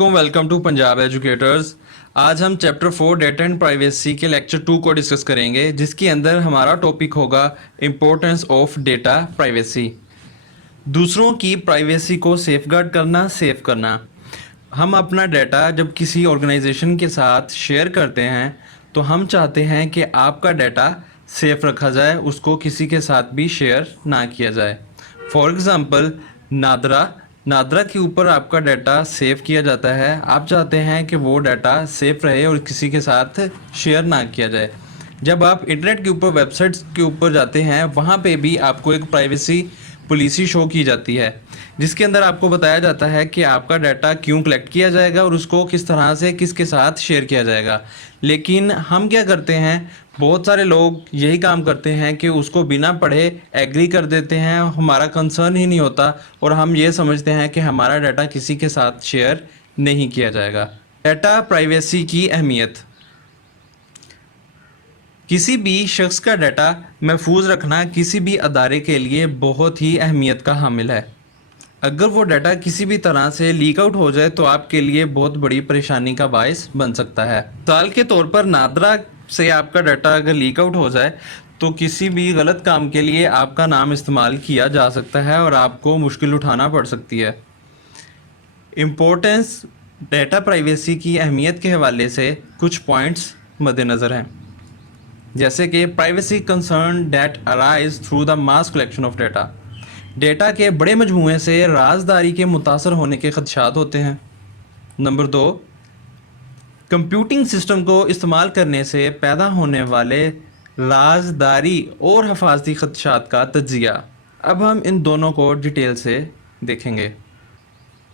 वालेकुम, welcome to Punjab educators. आज हम चैप्टर 4 डेटा एंड प्राइवेसी के लेक्चर 2 को डिस्कस करेंगे, जिसके अंदर हमारा टॉपिक होगा इम्पोर्टेंस ऑफ डेटा प्राइवेसी। दूसरों की प्राइवेसी को सेफगार्ड करना, सेव करना। हम अपना डाटा जब किसी ऑर्गेनाइजेशन के साथ शेयर करते हैं तो हम चाहते हैं कि आपका डाटा सेफ रखा जाए, उसको किसी के साथ भी शेयर ना किया जाए। फॉर एग्ज़ाम्पल नादरा के ऊपर आपका डाटा सेव किया जाता है। आप चाहते हैं कि वो डाटा सेफ रहे और किसी के साथ शेयर ना किया जाए। जब आप इंटरनेट के ऊपर वेबसाइट्स के ऊपर जाते हैं, वहाँ पे भी आपको एक प्राइवेसी पॉलिसी शो की जाती है, जिसके अंदर आपको बताया जाता है कि आपका डाटा क्यों कलेक्ट किया जाएगा और उसको किस तरह से किसके साथ शेयर किया जाएगा। लेकिन हम क्या करते हैं, बहुत सारे लोग यही काम करते हैं कि उसको बिना पढ़े एग्री कर देते हैं, हमारा कंसर्न ही नहीं होता और हम ये समझते हैं कि हमारा डाटा किसी के साथ शेयर नहीं किया जाएगा। डाटा प्राइवेसी की अहमियत। किसी भी शख्स का डाटा महफूज रखना किसी भी अदारे के लिए बहुत ही अहमियत का हामिल है। अगर वो डाटा किसी भी तरह से लीक आउट हो जाए तो आपके लिए बहुत बड़ी परेशानी का बायस बन सकता है। मिसाल के तौर पर नादरा से आपका डाटा अगर लीक आउट हो जाए तो किसी भी गलत काम के लिए आपका नाम इस्तेमाल किया जा सकता है और आपको मुश्किल उठाना पड़ सकती है। इम्पोर्टेंस डाटा प्राइवेसी की अहमियत के हवाले से कुछ पॉइंट्स मद्देनज़र हैं, जैसे कि privacy concern that arise through the mass collection of data. Data के बड़े मजमूए से राजदारी के मुतासर होने के खदशात होते हैं। नंबर 2, कंप्यूटिंग सिस्टम को इस्तेमाल करने से पैदा होने वाले राजदारी और हिफाजती खदशात का तज्जिया। अब हम इन दोनों को डिटेल से देखेंगे।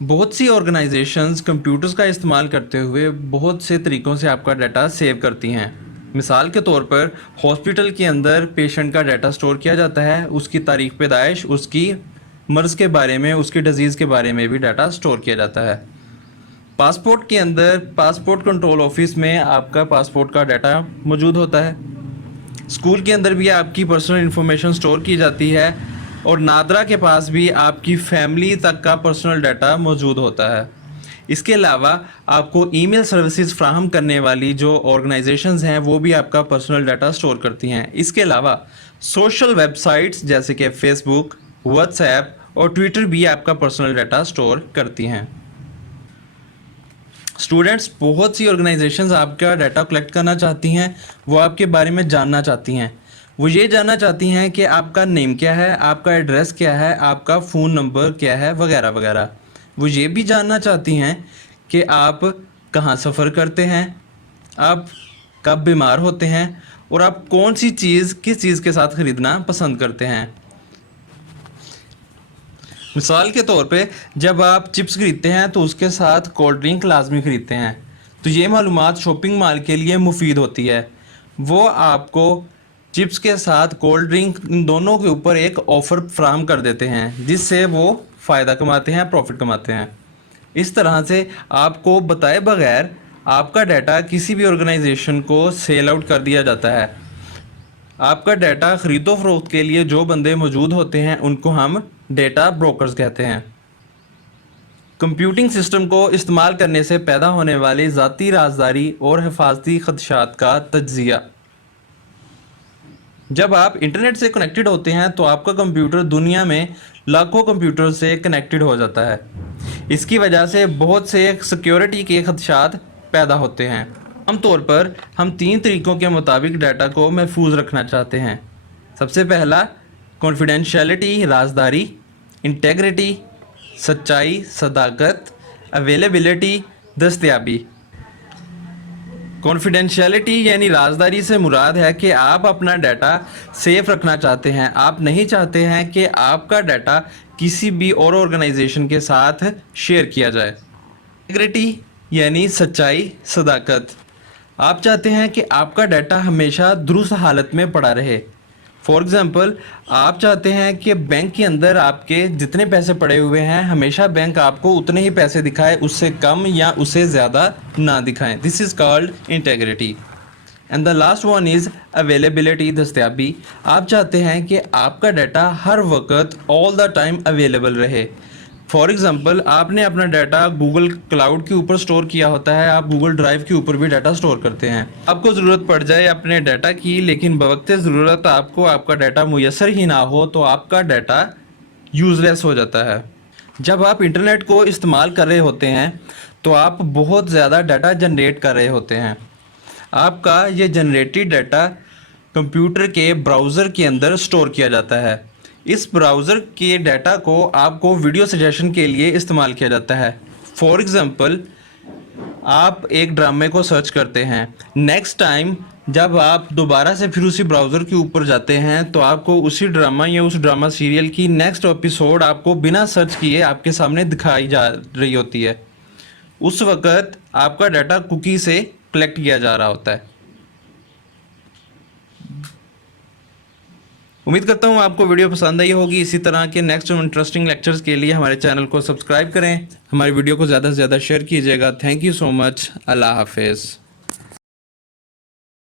बहुत सी ऑर्गेनाइजेशंस कंप्यूटर्स का इस्तेमाल करते हुए बहुत से तरीक़ों से आपका डाटा सेव करती हैं। मिसाल के तौर पर हॉस्पिटल के अंदर पेशेंट का डाटा स्टोर किया जाता है, उसकी तारीख़ पैदाइश, उसकी मर्ज़ के बारे में, उसकी डिज़ीज़ के बारे में भी डाटा स्टोर किया जाता है। पासपोर्ट के अंदर पासपोर्ट कंट्रोल ऑफिस में आपका पासपोर्ट का डाटा मौजूद होता है। स्कूल के अंदर भी आपकी पर्सनल इन्फॉर्मेशन स्टोर की जाती है और नादरा के पास भी आपकी फैमिली तक का पर्सनल डाटा मौजूद होता है। इसके अलावा आपको ईमेल सर्विसेज फ्राहम करने वाली जो ऑर्गेनाइजेशंस हैं वो भी आपका पर्सनल डाटा स्टोर करती हैं। इसके अलावा सोशल वेबसाइट्स जैसे कि फेसबुक, व्हाट्सएप और ट्विटर भी आपका पर्सनल डाटा स्टोर करती हैं। स्टूडेंट्स, बहुत सी ऑर्गेनाइजेशंस आपका डाटा कलेक्ट करना चाहती हैं, वो आपके बारे में जानना चाहती हैं। वो ये जानना चाहती हैं कि आपका नेम क्या है, आपका एड्रेस क्या है, आपका फ़ोन नंबर क्या है, वगैरह वगैरह। वो ये भी जानना चाहती हैं कि आप कहाँ सफ़र करते हैं, आप कब बीमार होते हैं और आप कौन सी चीज़ किस चीज़ के साथ ख़रीदना पसंद करते हैं। मिसाल के तौर पे जब आप चिप्स ख़रीदते हैं तो उसके साथ कोल्ड ड्रिंक लाजमी ख़रीदते हैं, तो ये मालूमात शॉपिंग मॉल के लिए मुफीद होती है। वो आपको चिप्स के साथ कोल्ड ड्रिंक, इन दोनों के ऊपर एक ऑफ़र फ्राहम कर देते हैं, जिससे वो फ़ायदा कमाते हैं, प्रॉफिट कमाते हैं। इस तरह से आपको बताए बगैर आपका डाटा किसी भी ऑर्गेनाइजेशन को सेल आउट कर दिया जाता है। आपका डाटा ख़रीदो फरोख्त के लिए जो बंदे मौजूद होते हैं उनको हम डेटा ब्रोकर्स कहते हैं। कंप्यूटिंग सिस्टम को इस्तेमाल करने से पैदा होने वाली ज़ाती राजदारी और हिफाजती खदशात का तज्जिया। जब आप इंटरनेट से कनेक्टेड होते हैं तो आपका कंप्यूटर दुनिया में लाखों कंप्यूटर से कनेक्टेड हो जाता है। इसकी वजह से बहुत से सिक्योरिटी के खदशात पैदा होते हैं। आमतौर पर हम 3 तरीक़ों के मुताबिक डाटा को महफूज रखना चाहते हैं। सबसे पहला कॉन्फिडेंशियलिटी, राजदारी, इंटेग्रिटी, सच्चाई, सदाकत, अवेलेबिलिटी, दस्तयाबी। कॉन्फिडेंशियलिटी यानी राजदारी से मुराद है कि आप अपना डाटा सेफ रखना चाहते हैं। आप नहीं चाहते हैं कि आपका डाटा किसी भी और ऑर्गेनाइजेशन के साथ शेयर किया जाए। इंटीग्रिटी यानी सच्चाई, सदाकत। आप चाहते हैं कि आपका डाटा हमेशा दुरुस्त हालत में पड़ा रहे। फॉर एग्ज़ाम्पल, आप चाहते हैं कि बैंक के अंदर आपके जितने पैसे पड़े हुए हैं हमेशा बैंक आपको उतने ही पैसे दिखाए, उससे कम या उससे ज़्यादा ना दिखाएं। This is called integrity. And the last one is availability, दस्तयाबी। आप चाहते हैं कि आपका डाटा हर वक्त ऑल द टाइम अवेलेबल रहे। फॉर एग्जाम्पल आपने अपना डाटा गूगल क्लाउड के ऊपर स्टोर किया होता है, आप गूगल ड्राइव के ऊपर भी डाटा स्टोर करते हैं। आपको ज़रूरत पड़ जाए अपने डाटा की, लेकिन बवक्ते ज़रूरत आपको आपका डाटा मुयसर ही ना हो, तो आपका डाटा यूज़लेस हो जाता है। जब आप इंटरनेट को इस्तेमाल कर रहे होते हैं तो आप बहुत ज़्यादा डाटा जनरेट कर रहे होते हैं। आपका ये जनरेटेड डाटा कंप्यूटर के ब्राउज़र के अंदर स्टोर किया जाता है। इस ब्राउज़र के डाटा को आपको वीडियो सजेशन के लिए इस्तेमाल किया जाता है। फॉर एग्ज़ाम्पल आप एक ड्रामे को सर्च करते हैं, नेक्स्ट टाइम जब आप दोबारा से फिर उसी ब्राउज़र के ऊपर जाते हैं तो आपको उसी ड्रामा या उस ड्रामा सीरियल की नेक्स्ट एपिसोड आपको बिना सर्च किए आपके सामने दिखाई जा रही होती है। उस वक़्त आपका डाटा कुकी से कलेक्ट किया जा रहा होता है। उम्मीद करता हूँ आपको वीडियो पसंद आई होगी। इसी तरह के नेक्स्ट इंटरेस्टिंग लेक्चर्स के लिए हमारे चैनल को सब्सक्राइब करें, हमारी वीडियो को ज़्यादा से ज़्यादा शेयर कीजिएगा। Thank you so much. अल्लाह हाफिज़।